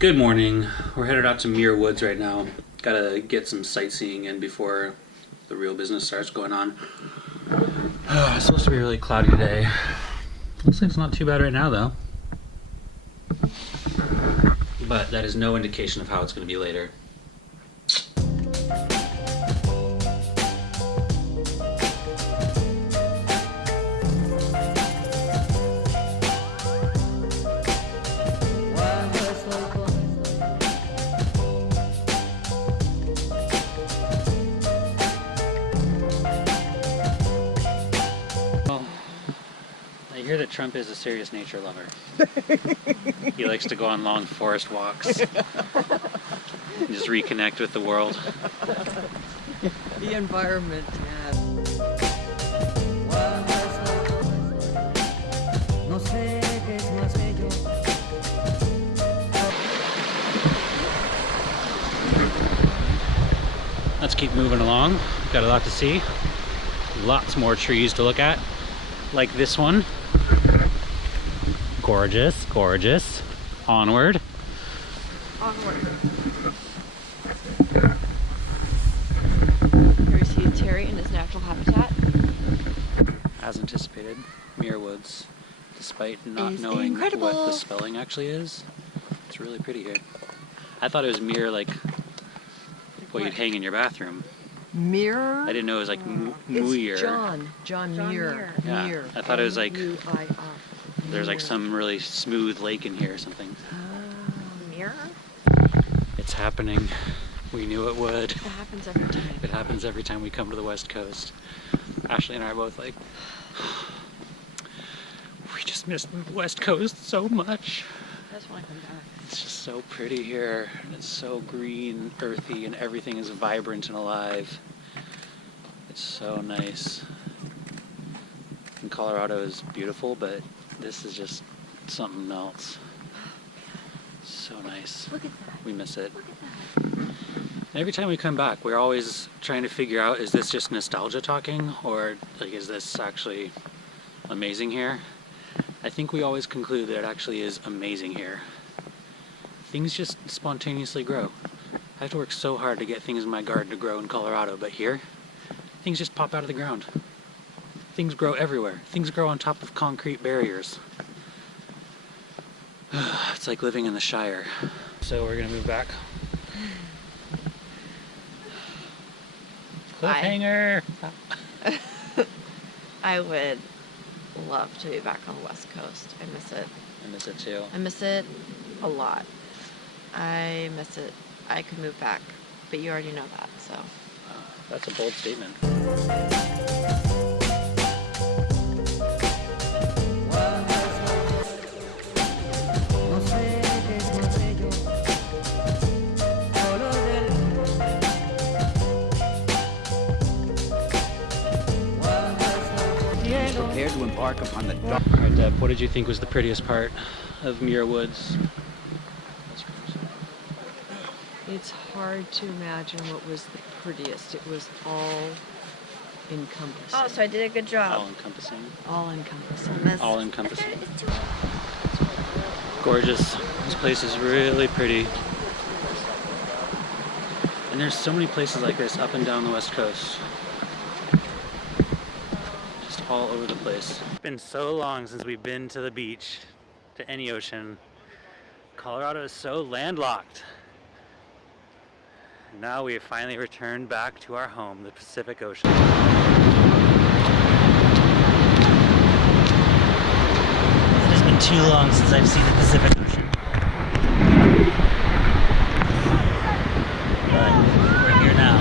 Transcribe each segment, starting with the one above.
Good morning. We're headed out to Muir Woods right now. Gotta get some sightseeing in before the real business starts going on. It's supposed to be really cloudy today. Looks like it's not too bad right now though. But that is no indication of how it's going to be later. I hear that Trump is a serious nature lover. He likes to go on long forest walks and just reconnect with the world. The environment, yeah. Let's keep moving along. Got a lot to see. Lots more trees to look at, like this one. Gorgeous, gorgeous. Onward. Onward. Here we see Terry in his natural habitat. As anticipated, Muir Woods, despite not Is knowing incredible. what the spelling actually is. It's really pretty here. I thought it was Muir like what you'd hang in your bathroom. Mirror? I didn't know it was like It's Muir. John Muir. Yeah, Muir. I thought it was like M-U-I-R. there's like some really smooth lake in here or something. Mirror? It's happening. We knew it would. It happens every time. It happens every time we come to the West Coast. Ashley and I are both like, we just miss the West Coast so much. I just want to come back. It's just so pretty here. And it's so green, earthy, and everything is vibrant and alive. It's so nice. And Colorado is beautiful, but this is just something else. So nice. Look at that. We miss it. Look at that. And every time we come back, we're always trying to figure out, is this just nostalgia talking, or like, is this actually amazing here? I think we always conclude that it actually is amazing here. Things just spontaneously grow. I have to work so hard to get things in my garden to grow in Colorado, but here, things just pop out of the ground. Things grow everywhere. Things grow on top of concrete barriers. It's like living in the Shire. So we're gonna move back. Cliffhanger! I would love to be back on the West Coast. I miss it. I miss it too. I miss it a lot. I miss it. I could move back, but you already know that, so. That's a bold statement. Prepare to embark upon the dark. All right, Deb, what did you think was the prettiest part of Muir Woods? It's hard to imagine what was the prettiest. It was all encompassing. Oh, so I did a good job. All encompassing. All encompassing. All encompassing. Gorgeous. This place is really pretty. And there's so many places like this up and down the West Coast. Just all over the place. It's been so long since we've been to the beach, to any ocean. Colorado is so landlocked. Now we have finally returned back to our home, the Pacific Ocean. It has been too long since I've seen the Pacific Ocean. But we're here now.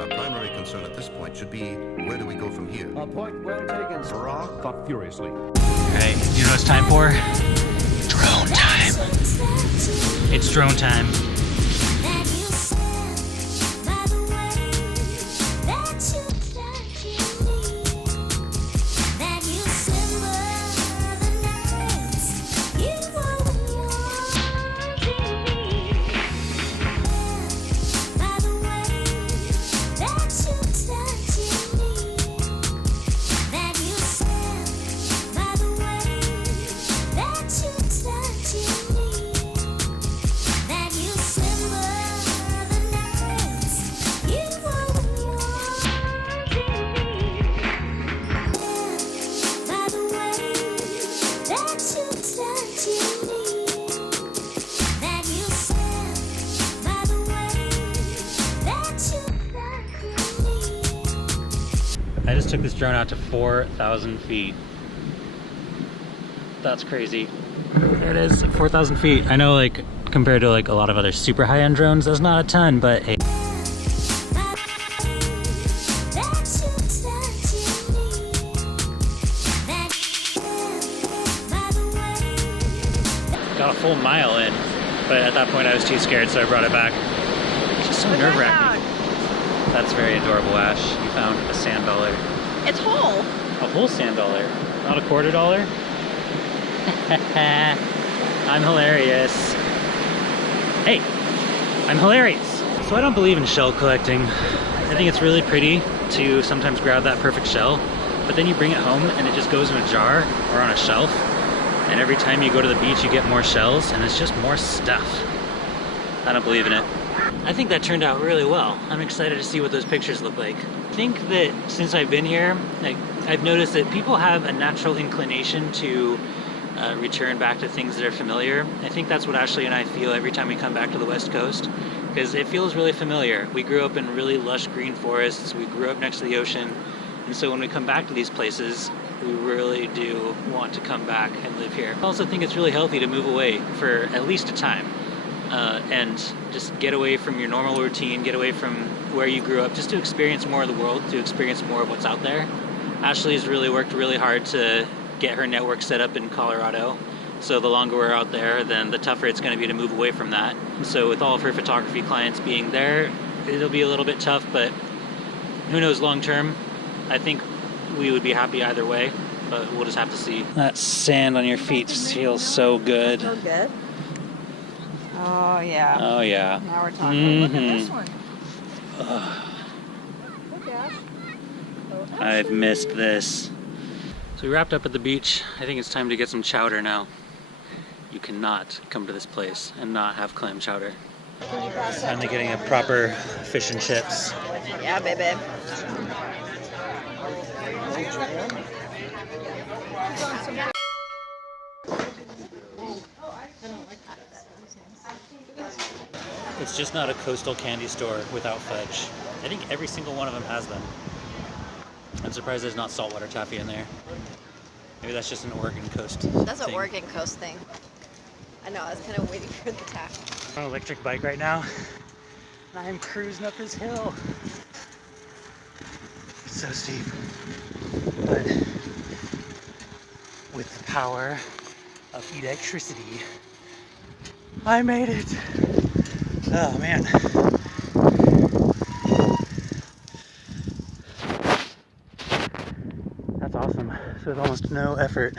Our primary concern at this point should be, where do we go from here? A point well taken. Rock thought furiously. Alright, you know what it's time for? Drone time. It's drone time. just took this drone out to 4,000 feet. That's crazy. There it is, 4,000 feet. I know, like, compared to like a lot of other super high-end drones, that's not a ton, but hey. Got a full mile in, but at that point I was too scared, so I brought it back. It's just so nerve-wracking. That's very adorable, Ash. You found a sand dollar. It's whole. A whole sand dollar, not a quarter dollar? I'm hilarious. Hey, I'm hilarious. So I don't believe in shell collecting. I think it's really pretty to sometimes grab that perfect shell, but then you bring it home and it just goes in a jar or on a shelf. And every time you go to the beach, you get more shells and it's just more stuff. I don't believe in it. I think that turned out really well. I'm excited to see what those pictures look like. I think that since I've been here, I've noticed that people have a natural inclination to return back to things that are familiar. I think that's what Ashley and I feel every time we come back to the West Coast, because it feels really familiar. We grew up in really lush green forests, we grew up next to the ocean, and so when we come back to these places, we really do want to come back and live here. I also think it's really healthy to move away for at least a time and just get away from your normal routine, get away from where you grew up, just to experience more of the world, to experience more of what's out there. Ashley's really worked really hard to get her network set up in Colorado. So the longer we're out there, then the tougher it's going to be to move away from that. So with all of her photography clients being there, it'll be a little bit tough, but who knows long term. I think we would be happy either way, but we'll just have to see. That sand on your feet just feels so good. So good. Oh yeah. Oh yeah. Now we're talking. Look at this one. Look, Ash. Oh, I've missed this. So we wrapped up at the beach. I think it's time to get some chowder now. You cannot come to this place and not have clam chowder. Finally getting a proper fish and chips. Yeah, baby. It's just not a coastal candy store without fudge. I think every single one of them has them. I'm surprised there's not saltwater taffy in there. Maybe that's just an Oregon coast That's an thing. Oregon coast thing. I know, I was kind of waiting for the taffy. I'm on an electric bike right now, and I am cruising up this hill. It's so steep, but with the power of electricity, I made it. Oh man. That's awesome. So with almost no effort.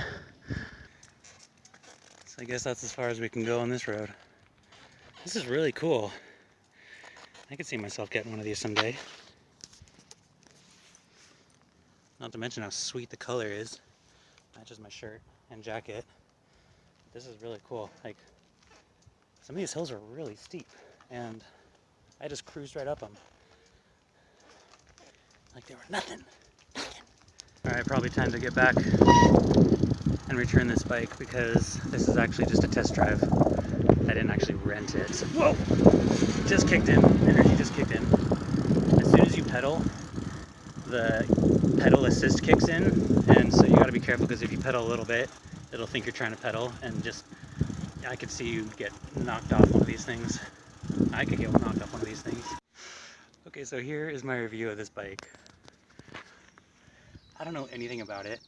So I guess that's as far as we can go on this road. This is really cool. I could see myself getting one of these someday. Not to mention how sweet the color is. Matches my shirt and jacket. This is really cool. Like, some of these hills are really steep, and I just cruised right up them. Like they were nothing. Alright, probably time to get back and return this bike, because this is actually just a test drive. I didn't actually rent it. Whoa! Just kicked in. Energy just kicked in. As soon as you pedal, the pedal assist kicks in, and so you gotta be careful, because if you pedal a little bit, it'll think you're trying to pedal, and just, I could see you get knocked off one of these things. I could get knocked off one of these things. Okay, so here is my review of this bike. I don't know anything about it,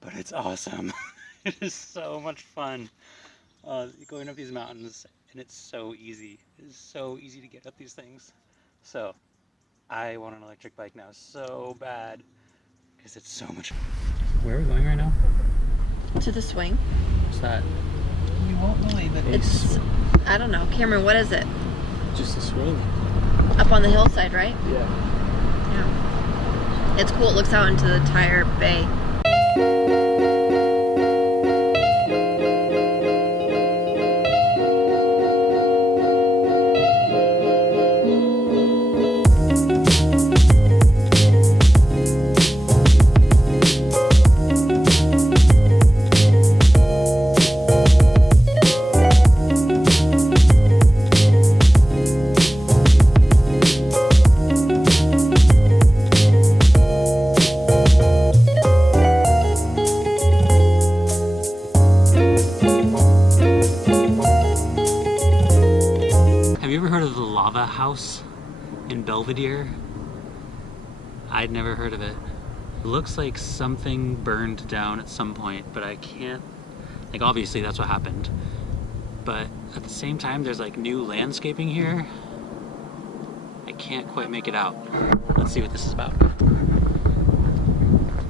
but it's awesome. It is so much fun going up these mountains, and it's so easy. It is so easy to get up these things. So I want an electric bike now so bad, because it's so much fun. Where are we going right now? To the swing. What's that? You won't believe it. It's, I don't know. Cameron, what is it? Just a swing. Up on the hillside, right? Yeah. Yeah. It's cool. It looks out into the entire bay. house in Belvedere. I'd never heard of it. It looks like something burned down at some point, but I can't, like obviously that's what happened. But at the same time, there's like new landscaping here. I can't quite make it out. Let's see what this is about.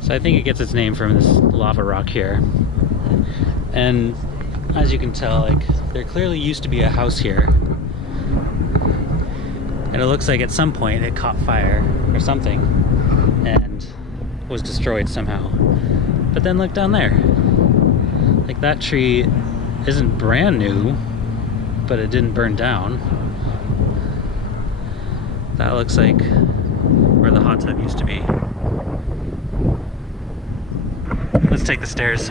So I think it gets its name from this lava rock here. And as you can tell, like there clearly used to be a house here. And it looks like at some point it caught fire or something and was destroyed somehow. But then look down there. Like that tree isn't brand new, but it didn't burn down. That looks like where the hot tub used to be. Let's take the stairs.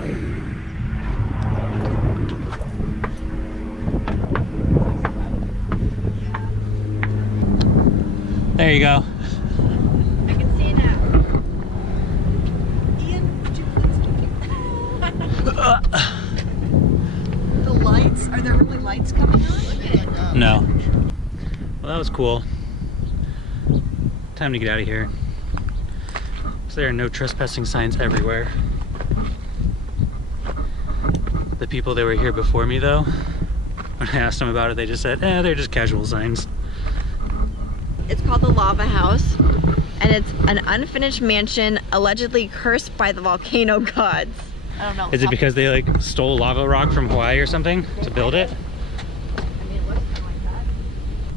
There you go. I can see now. Ian, would you please The lights? Are there really lights coming on? No. Well, that was cool. Time to get out of here. So there are no trespassing signs everywhere. The people that were here before me though, when I asked them about it, they just said, they're just casual signs. It's called the Lava House, and it's an unfinished mansion allegedly cursed by the volcano gods. I don't know. Is it because they like stole lava rock from Hawaii or something to build it? I mean, it looks kind of like that.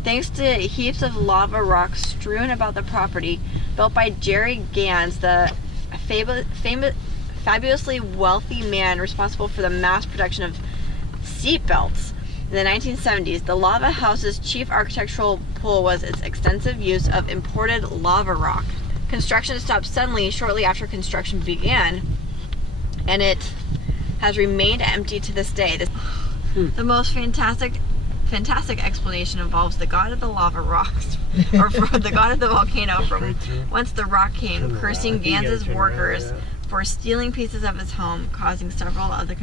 Thanks to heaps of lava rock strewn about the property, built by Jerry Gans, the fabulously wealthy man responsible for the mass production of seatbelts in the 1970s, the Lava House's chief architectural pull was its extensive use of imported lava rock. Construction stopped suddenly shortly after construction began, and it has remained empty to this day. The most fantastic explanation involves the god of the lava rocks, or the god of the volcano from whence the rock came, cursing Gans's workers for stealing pieces of his home, causing several of the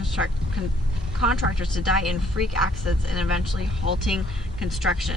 contractors to die in freak accidents and eventually halting construction.